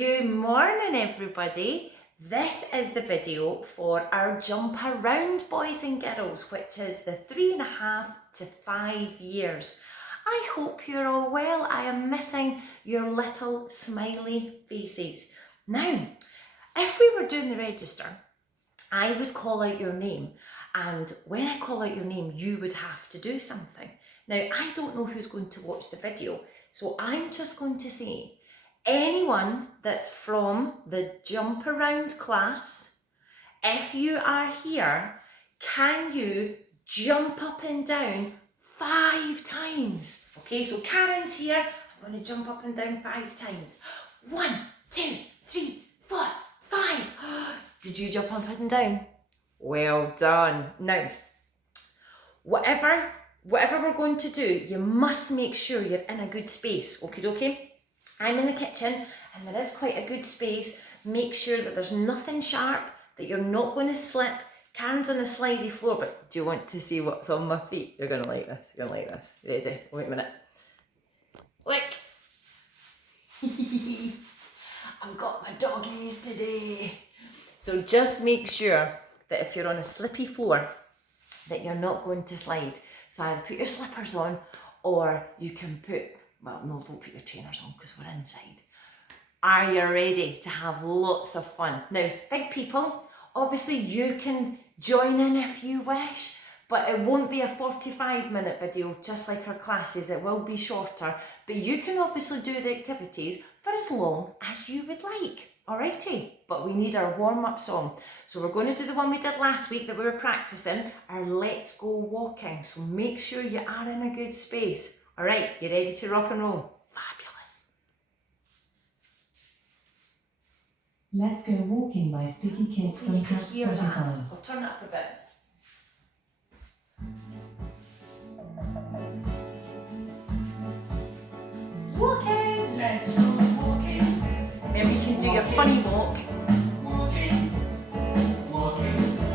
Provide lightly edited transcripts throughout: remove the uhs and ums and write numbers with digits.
Good morning, everybody. This is the video for our jump around boys and girls, which is the 3.5 to 5 years. I hope you're all well. I am missing your little smiley faces. Now, if we were doing the register, I would call out your name, and when I call out your name, you would have to do something. Now, I don't know who's going to watch the video, so I'm just going to say, anyone that's from the jump around class, if you are here, can you jump up and down 5 times? Okay, so Karen's here. I'm going to jump up and down 5 times. 1, 2, 3, 4, 5. Did you jump up and down? Well done. Now, whatever we're going to do, you must make sure you're in a good space. Okay? I'm in the kitchen and there is quite a good space. Make sure that there's nothing sharp, that you're not going to slip. Karen's on a slidey floor, but do you want to see what's on my feet? You're going to like this. You're going to like this. Ready? Wait a minute. Look. I've got my doggies today. So just make sure that if you're on a slippy floor, that you're not going to slide. So either put your slippers on, or you can put, well, no, don't put your trainers on because we're inside. Are you ready to have lots of fun? Now, big people, obviously you can join in if you wish, but it won't be a 45-minute video just like our classes. It will be shorter, but you can obviously do the activities for as long as you would like. Alrighty, but we need our warm-up song. So we're going to do the one we did last week that we were practicing, our Let's Go Walking. So make sure you are in a good space. All right, you ready to rock and roll? Fabulous. Let's Go Walking by Sticky Kids from Cat Spotify. I'll turn it up a bit. Walking. Let's go walking. Maybe you can do your funny walk. Walking.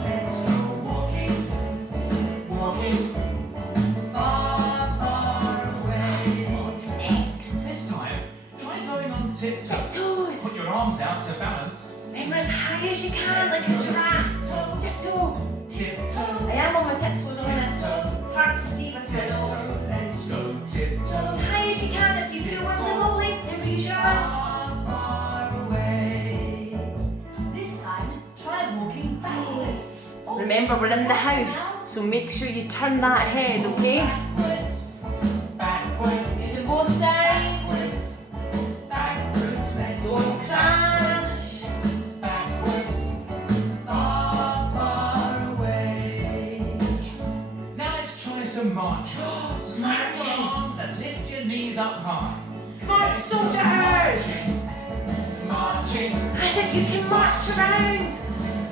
Let's go walking. Walking. Tiptoes. Put your arms out to balance. Remember, as high as you can, like a giraffe. Tiptoe. Tiptoe. I am on my tiptoes on this. It's hard to see with my dogs. Let's go tiptoe. As high as you can. If you feel wibbly wobbly, remember use your arms. Far away. This time, try walking backwards. Remember, we're in the house, so make sure you turn that head, okay? Backwards. Using both sides. Let's Don't crash. backwards. Far, far away. Yes. Now let's try some marching. Smack your arms and lift your knees up high. Come on, soldiers. Marching, I said you can march around.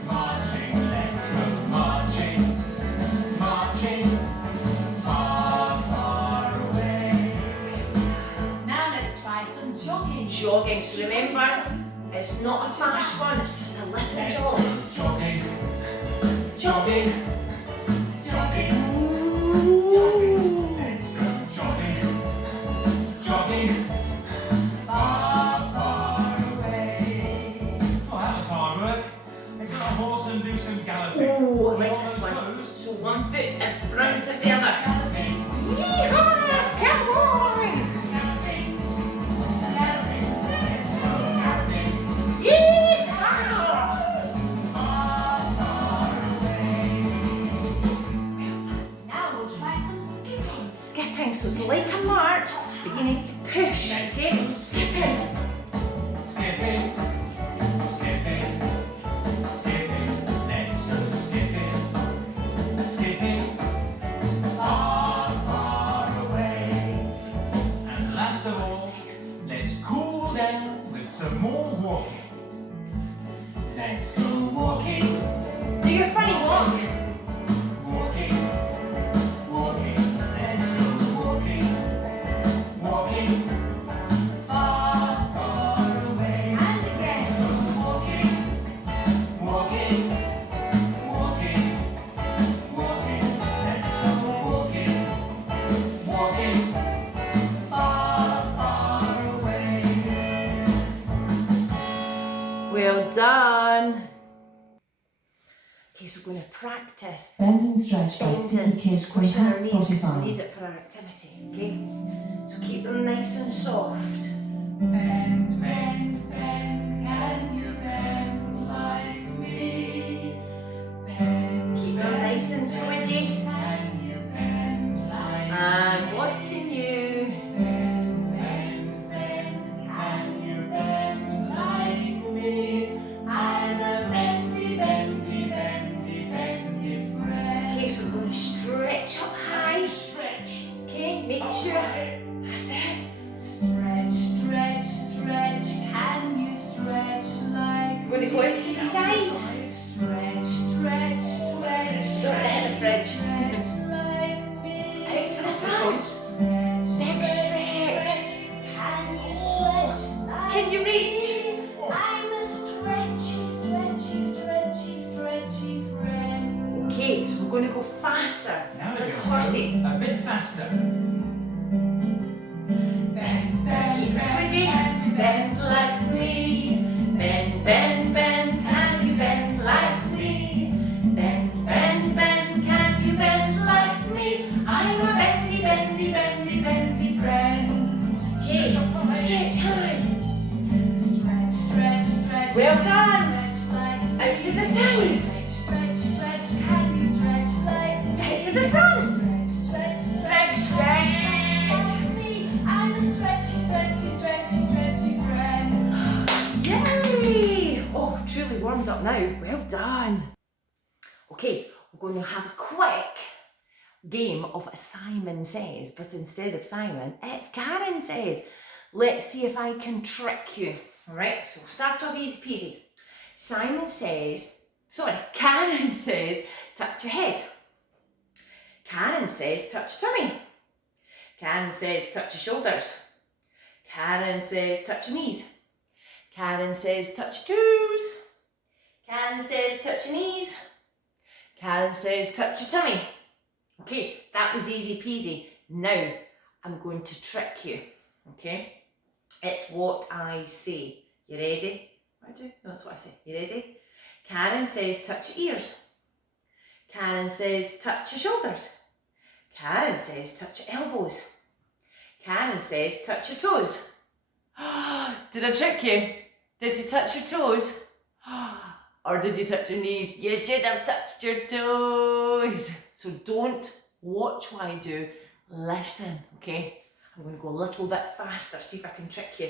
marching, let's go marching. Marching, far, far away. Now let's try some jogging. Jogging, so remember, it's not a fast run, it's just a little Let's jog. go jogging, jogging, jogging, jogging. Let's go jogging, jogging, far, far away. Oh, that was hard work. Let's get on a horse and do some galloping. Oh, I like On this the one. toes. So one foot in front of the other. Galloping, Yeehaw! Come on! galloping, galloping. Let's go galloping, Yeehaw! far, far away. Well done. Now we'll try some skipping. Skipping, so it's like a march, but you need to push, okay? Skipping. Skipping, skipping, skipping, let's go skipping, skipping, far, far away. And last of all, let's cool down with some more walking. Let's go walking, Do your funny walk. walking, walking, let's go walking, walking, far, far away. And again. Walking, walking, walking, walking. Let's go walking, walking, far, far away. Well done. Okay, so we're going to practice Bend and stretch by bend Sticky and Kids from squishing our Cat knees because we need Spotify. it for our activity, okay? So keep them nice and soft. Bend, bend, bend, can you bend like me? Bend, Keep them nice and squidgy. can you bend like I'm watching you. Bend, bend, bend, can you bend like me? I'm a bendy, bendy, bendy, bendy friend. Okay, so we're going to stretch up high. Stretch. Okay, make sure. That's it. Stretch, stretch, stretch. Can you stretch like We're going to go out to the side. Stretch, stretch, stretch. Start it in the fridge. Stretch like me. Out to the front. Stretch, Next stretch, stretch. Can you stretch like Can you reach? me? I'm a stretchy, stretchy, stretchy, stretchy friend. Okay, so we're going to go faster. Now It's we're like a going horsey. to go a bit faster. Bend, bend, Keep bend, squidgy. can you Bend like me. Bend, bend, bend. Can you bend like me? Bend, bend, bend. Can you bend like me? I'm a bendy, bendy, bendy, bendy friend. Okay, stretch high. Stretch, stretch, stretch. Well Can you done. stretch like Out to the me? side. Stretch, stretch, stretch. Can you stretch like me? Out to the front. Stretch, stretch, Big stretch. stretch. Like me. I'm a stretchy, stretchy, stretchy, stretchy friend. Yay! Oh, truly warmed up now. Well done. Okay, we're going to have a quick game of Simon Says, but instead of Simon, it's Karen Says. Let's see if I can trick you. All right, so we'll start off easy peasy. Karen says, touch your head. Karen says, touch your tummy. Karen says, touch your shoulders. Karen says, touch your knees. Karen says, touch your toes. Karen says, touch your knees. Karen says, touch your tummy. Okay, that was easy peasy. Now, I'm going to trick you, okay? It's what I say. You ready? What do I do? No, that's what I say. You ready? Karen says, touch your ears. Karen says, touch your shoulders. Karen says, touch your elbows. Karen says, touch your toes. Did I trick you? Did you touch your toes? Or did you touch your knees? You should have touched your toes. So don't watch what I do, listen, okay? I'm going to go a little bit faster, see if I can trick you.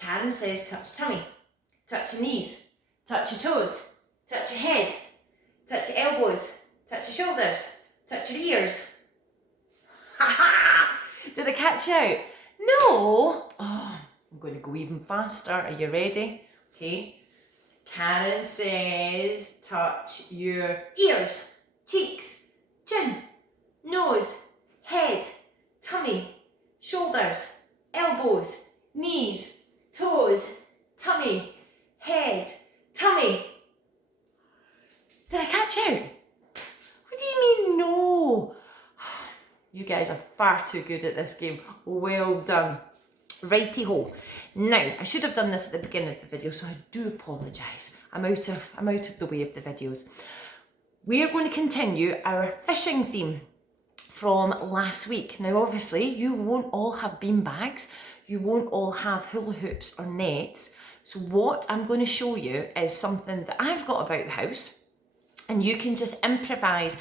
Karen says, touch tummy, touch your knees, touch your toes, touch your head, touch your elbows, touch your shoulders, touch your ears. Ha ha! Did I catch you out? No! Oh, I'm going to go even faster. Are you ready? Okay. Karen says, touch your ears, cheeks, chin, nose, head, tummy, shoulders, elbows, knees, toes, tummy, head, tummy. Did I catch you out? What do you mean no? You guys are far too good at this game. Well done. Righty-ho. Now, I should have done this at the beginning of the video, so I do apologise. I'm out of the way of the videos. We are going to continue our fishing theme from last week. Now, obviously, you won't all have bean bags. You won't all have hula hoops or nets. So what I'm going to show you is something that I've got about the house, and you can just improvise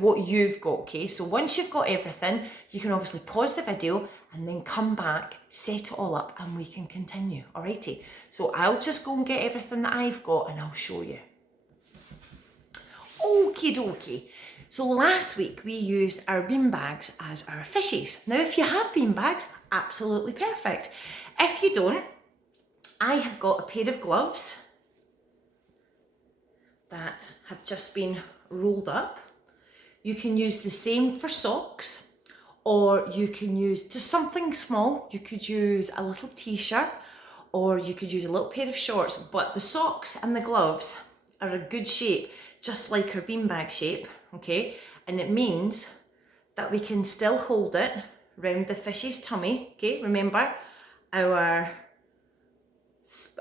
what you've got, okay? So once you've got everything, you can obviously pause the video and then come back, set it all up, and we can continue, alrighty? So I'll just go and get everything that I've got and I'll show you. Okie dokie. So last week we used our bean bags as our fishies. Now if you have bean bags, absolutely perfect. If you don't, I have got a pair of gloves that have just been rolled up. You can use the same for socks, or you can use just something small. You could use a little t-shirt, or you could use a little pair of shorts, but the socks and the gloves are a good shape, just like our beanbag shape, okay? And it means that we can still hold it round the fish's tummy, okay? Remember, our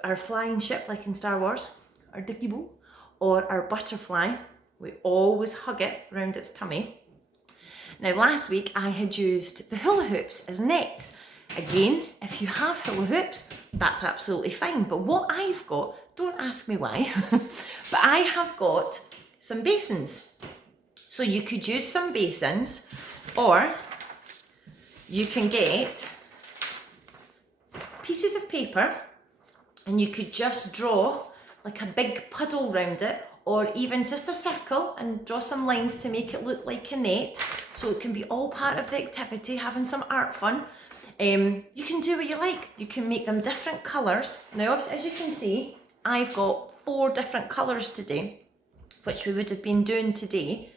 our flying ship like in Star Wars, our dicky bow, or our butterfly, we always hug it around its tummy. Now last week I had used the hula hoops as nets. Again, if you have hula hoops, that's absolutely fine. But what I've got, don't ask me why, but I have got some basins. So you could use some basins, or you can get pieces of paper and you could just draw like a big puddle round it, or even just a circle and draw some lines to make it look like a net, so it can be all part of the activity, having some art fun. You can do what you like. You can make them different colours. Now, as you can see, I've got 4 different colours today, which we would have been doing today.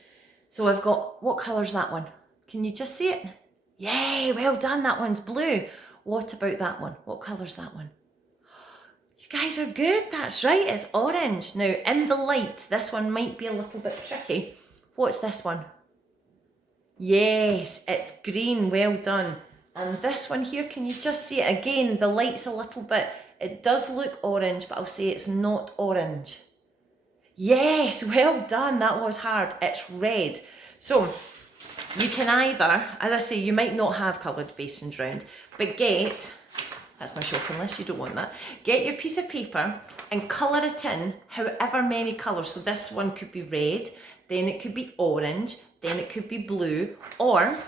So I've got, what colour's that one? Can you just see it? Yay, well done, that one's blue. What about that one? What colour's that one? You guys are good, that's right, it's orange. Now, in the light, this one might be a little bit tricky. What's this one? Yes, it's green, well done. And this one here, can you just see it again? The light's a little bit, it does look orange, but I'll say it's not orange. Yes, well done, that was hard. It's red. So you can either, as I say, you might not have coloured basins round, but that's my shopping list, you don't want that. Get your piece of paper and colour it in however many colours. So this one could be red, then it could be orange, then it could be blue, or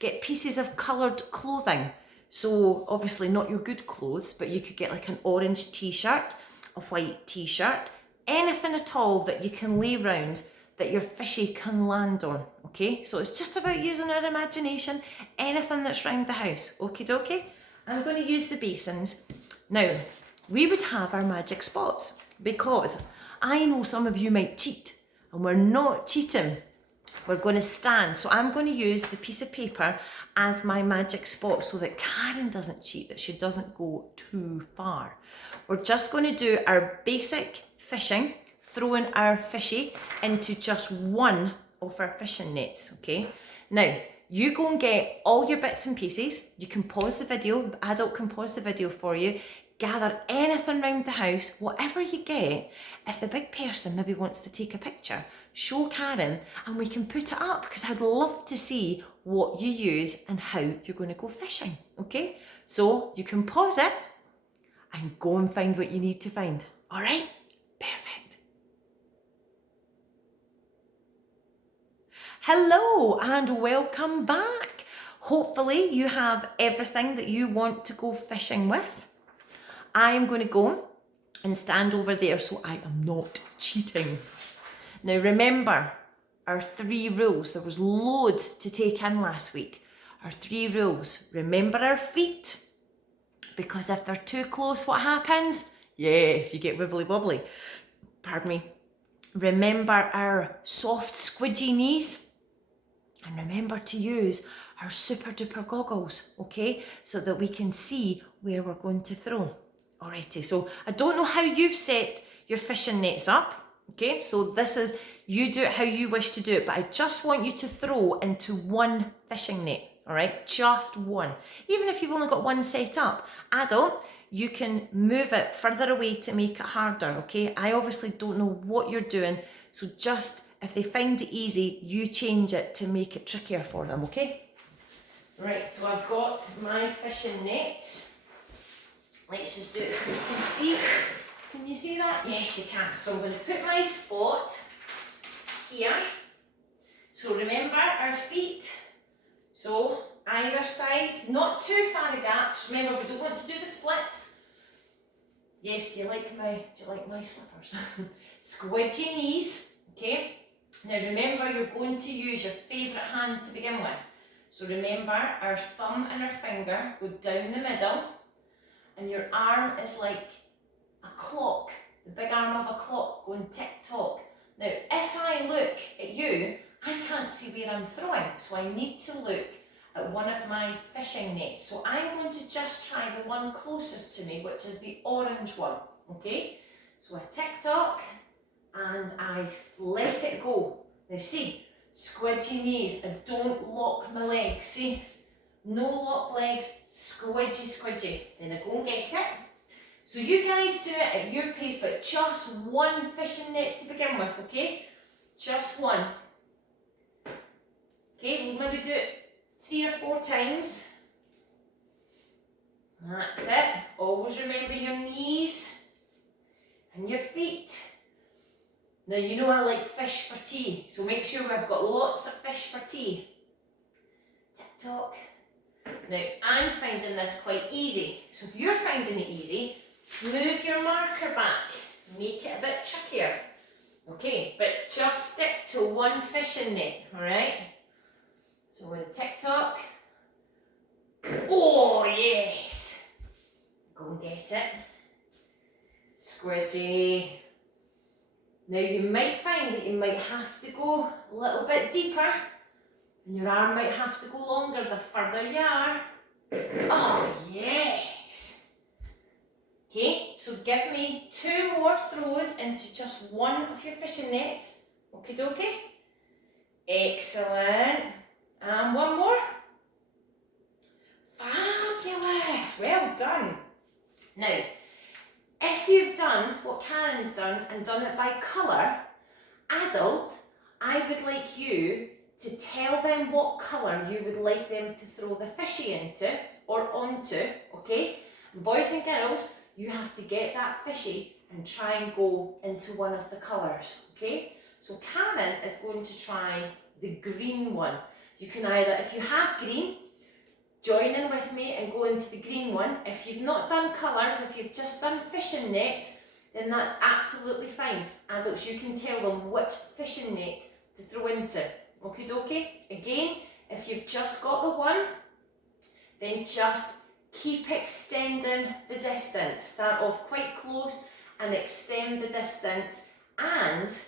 get pieces of coloured clothing. So obviously not your good clothes, but you could get like an orange t-shirt, a white t-shirt, anything at all that you can lay round that your fishy can land on, okay? So it's just about using our imagination, anything that's round the house, okie dokie? I'm going to use the basins. Now, we would have our magic spots, because I know some of you might cheat, and we're not cheating. We're going to stand. So I'm going to use the piece of paper as my magic spot so that Karen doesn't cheat, that she doesn't go too far. We're just going to do our basic fishing, throwing our fishy into just one of our fishing nets, okay? Now, you go and get all your bits and pieces. You can pause the video, the adult can pause the video for you. Gather anything around the house, whatever you get. If the big person maybe wants to take a picture, show Karen and we can put it up, because I'd love to see what you use and how you're going to go fishing, okay? So you can pause it and go and find what you need to find, all right? Perfect. Hello and welcome back. Hopefully you have everything that you want to go fishing with. I'm going to go and stand over there so I am not cheating. Now remember our 3 rules. There was loads to take in last week. Our 3 rules. Remember our feet, because if they're too close, what happens? Yes, you get wibbly wobbly. Pardon me. Remember our soft squidgy knees, and remember to use our super duper goggles, okay? So that we can see where we're going to throw. Alrighty, so I don't know how you've set your fishing nets up, okay? So this is, you do it how you wish to do it, but I just want you to throw into one fishing net, all right? Just one. Even if you've only got one set up. Adult, you can move it further away to make it harder, okay? I obviously don't know what you're doing, so just, if they find it easy, you change it to make it trickier for them, okay? Right, so I've got my fishing net. Let's just do it so you can see. Can you see that? Yes, you can. So I'm going to put my spot here. So remember our feet. So either side, not too far a gap. Remember, we don't want to do the splits. Yes, do you like my slippers? Squidgy knees, okay? Now remember, you're going to use your favourite hand to begin with. So remember, our thumb and our finger go down the middle, and your arm is like a clock, the big arm of a clock going tick-tock. Now, if I look at you, I can't see where I'm throwing, so I need to look at one of my fishing nets. So I'm going to just try the one closest to me, which is the orange one, okay? So I tick-tock, and I let it go. Now see, squidgy knees, I don't lock my legs, see? No lock legs, squidgy, squidgy. Then I go and get it. So you guys do it at your pace, but just one fishing net to begin with, okay? Just one. Okay, we'll maybe do it 3 or 4 times. That's it. Always remember your knees and your feet. Now you know I like fish for tea, so make sure we've got lots of fish for tea. Tick-tock. Now I'm finding this quite easy, so if you're finding it easy, move your marker back, make it a bit trickier. Okay, but just stick to one fishing net, alright? So with a tick-tock. Oh yes! Go and get it. Squidgy. Now you might find that you might have to go a little bit deeper and your arm might have to go longer the further you are. Oh yes! Okay, so give me 2 more throws into just one of your fishing nets. Okie dokie. Excellent. And one more. Fabulous, well done. Now, if you've done what Karen's done and done it by colour, adult, I would like you to tell them what colour you would like them to throw the fishy into or onto, okay? Boys and girls, you have to get that fishy and try and go into one of the colours, okay? So Karen is going to try the green one. You can either, if you have green, join in with me and go into the green one. If you've not done colours, if you've just done fishing nets, then that's absolutely fine. Adults, you can tell them which fishing net to throw into. Okie dokie. Again, if you've just got the one, then just keep extending the distance. Start off quite close and extend the distance, and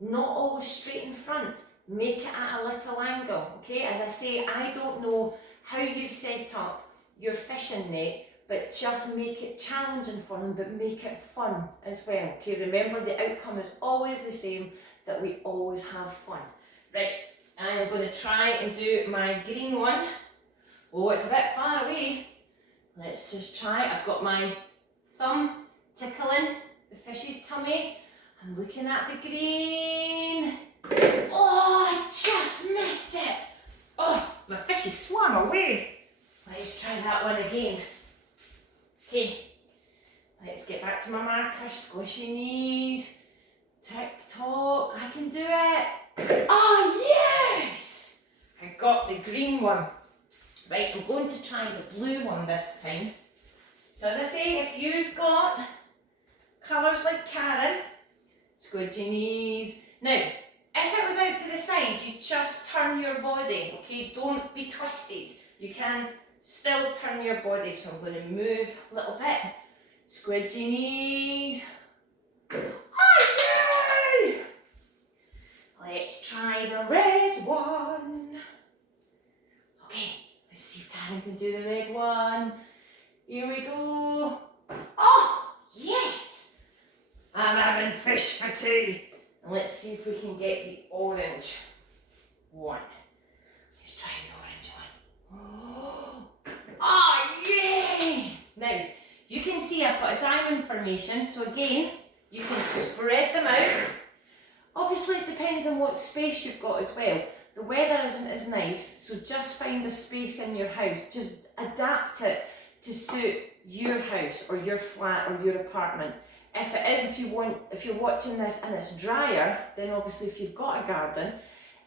not always straight in front. Make it at a little angle, okay? As I say, I don't know how you set up your fishing net, but just make it challenging for them, but make it fun as well, okay? Remember, the outcome is always the same, that we always have fun. Right, I'm going to try and do my green one. Oh, it's a bit far away. Let's just try. I've got my thumb tickling the fish's tummy. I'm looking at the green. Oh, I just missed it. Oh, my fishy swam away. Let's try that one again. Okay, let's get back to my marker. Squishy knees. Tick-tock. I can do it. Oh, yes! I got the green one. Right, I'm going to try the blue one this time. So as I say, if you've got colours like Karen, squidgy knees. Now, if it was out to the side, you just turn your body, okay? Don't be twisted. You can still turn your body. So I'm going to move a little bit. Squidgy knees. Oh, yay! Let's try the red one. Okay, let's see if Karen can do the red one. Here we go. Oh, yes! I'm having fish for tea. And let's see if we can get the orange one. Let's try the orange one. Oh, yay! Now, you can see I've got a diamond formation. So again, you can spread them out. Obviously, it depends on what space you've got as well. The weather isn't as nice, so just find a space in your house. Just adapt it to suit your house or your flat or your apartment. If it is, if you're watching this and it's drier, then obviously if you've got a garden.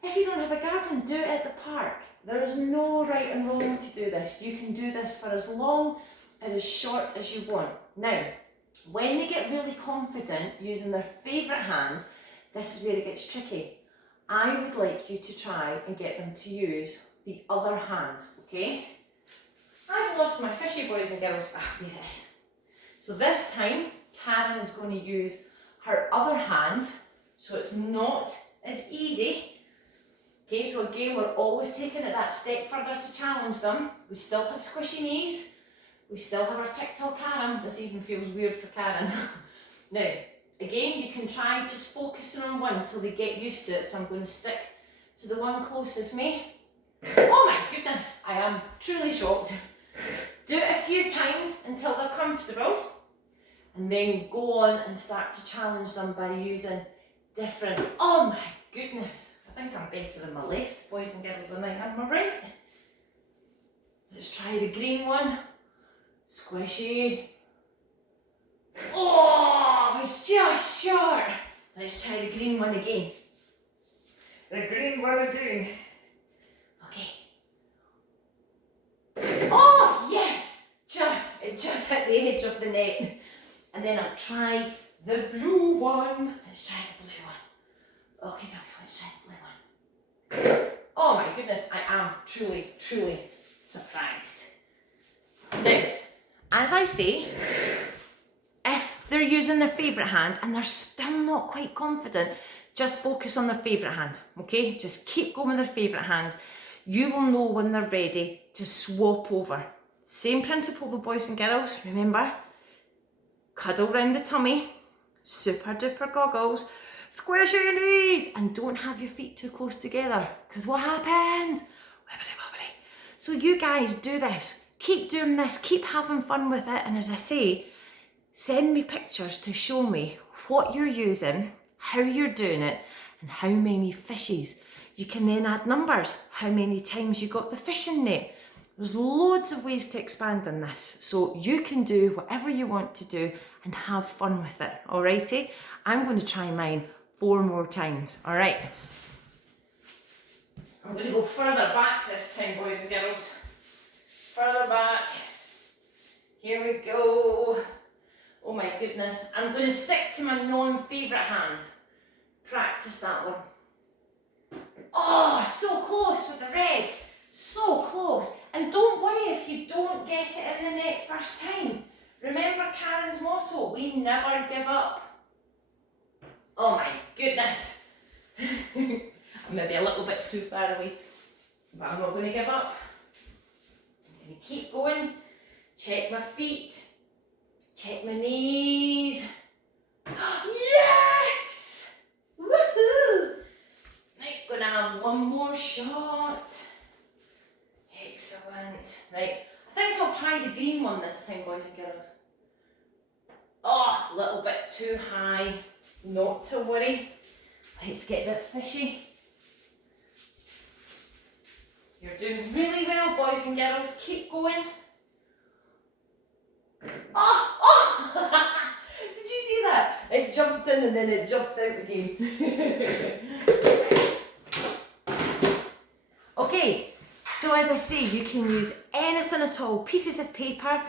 If you don't have a garden, do it at the park. There is no right and wrong to do this. You can do this for as long and as short as you want. Now, when they get really confident using their favourite hand, this is where it gets tricky. I would like you to try and get them to use the other hand, okay? I've lost my fishy, boys and girls. Ah, there it is. So this time, Karen is going to use her other hand, so it's not as easy. Okay, so again, we're always taking it that step further to challenge them. We still have squishy knees. We still have our tick-tock Karen. This even feels weird for Karen. Now, again, you can try just focusing on one until they get used to it. So I'm going to stick to the one closest me. Oh my goodness, I am truly shocked. Do it a few times until they're comfortable. and then go on and start to challenge them by using different, oh my goodness, I think I'm better in my left, boys and girls, than I am my right. Let's try the green one. Squishy. Oh, it's just short. Let's try the green one again. The green one again. Okay. Oh, yes! It just hit the edge of the net. And then I'll try the blue one. Let's try the blue one. Okay, let's try the blue one. Oh my goodness, I am truly, truly surprised. Now, as I say, if they're using their favourite hand and they're still not quite confident, just focus on their favourite hand, okay? Just keep going with their favourite hand. You will know when they're ready to swap over. Same principle with boys and girls, remember? Cuddle round the tummy, super duper goggles, squish your knees, and don't have your feet too close together, because what happened? Wibbly wobbly. So you guys do this, keep doing this, keep having fun with it, and as I say, send me pictures to show me what you're using, how you're doing it, and how many fishes. You can then add numbers, how many times you got the fishing net. There's loads of ways to expand on this, so you can do whatever you want to do and have fun with it, alrighty? I'm going to try mine 4 more times, alright? I'm going to go further back this time, boys and girls. Further back. Here we go. Oh my goodness. I'm going to stick to my non-favourite hand. Practice that one. Oh, so close with the red. So close. And don't worry if you don't get it in the net first time. Remember Karen's motto, we never give up. Oh my goodness. I'm maybe a little bit too far away, but I'm not going to give up. I'm going to keep going. Check my feet. Check my knees. Yes! Woohoo! Right, gonna have one more shot. Excellent. Right, I think I'll try the green one this time, boys and girls. Oh, a little bit too high. Not to worry. Let's get that fishy. You're doing really well, boys and girls. Keep going. Oh! Did you see that? It jumped in and then it jumped out again. Okay, so as I say, you can use anything at all, pieces of paper,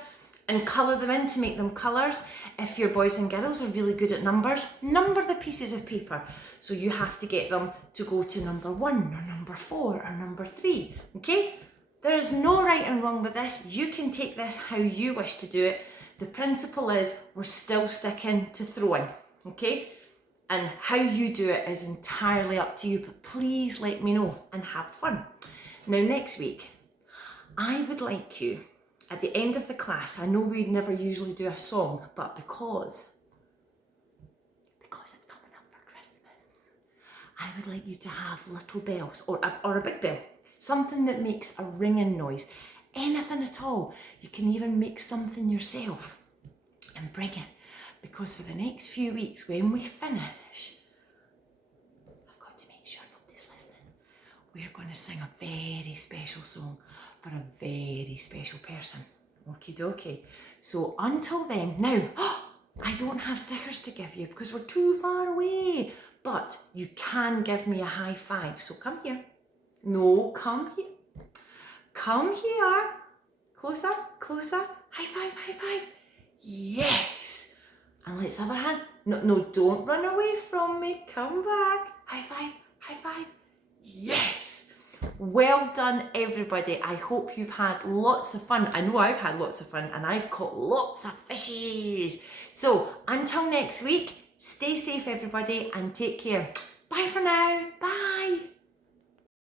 and colour them in to make them colours. If your boys and girls are really good at numbers, number the pieces of paper. So you have to get them to go to number 1 or number 4 or number 3, okay? There is no right and wrong with this. You can take this how you wish to do it. The principle is we're still sticking to throwing, okay? And how you do it is entirely up to you, but please let me know and have fun. Now next week, I would like you, at the end of the class, I know we never usually do a song, but because it's coming up for Christmas, I would like you to have little bells or a big bell, something that makes a ringing noise, anything at all. You can even make something yourself and bring it, because for the next few weeks when we finish, I've got to make sure nobody's listening. We're going to sing a very special song for a very special person. Okie dokie. So until then, now, I don't have stickers to give you because we're too far away, but you can give me a high five. So come here. No, come here. Come here. Closer, closer. High five, high five. Yes. And let's have a hand. No, don't run away from me. Come back. High five, high five. Yes. Well done, everybody. I hope you've had lots of fun. I know I've had lots of fun and I've caught lots of fishies. So until next week, stay safe, everybody, and take care. Bye for now. Bye.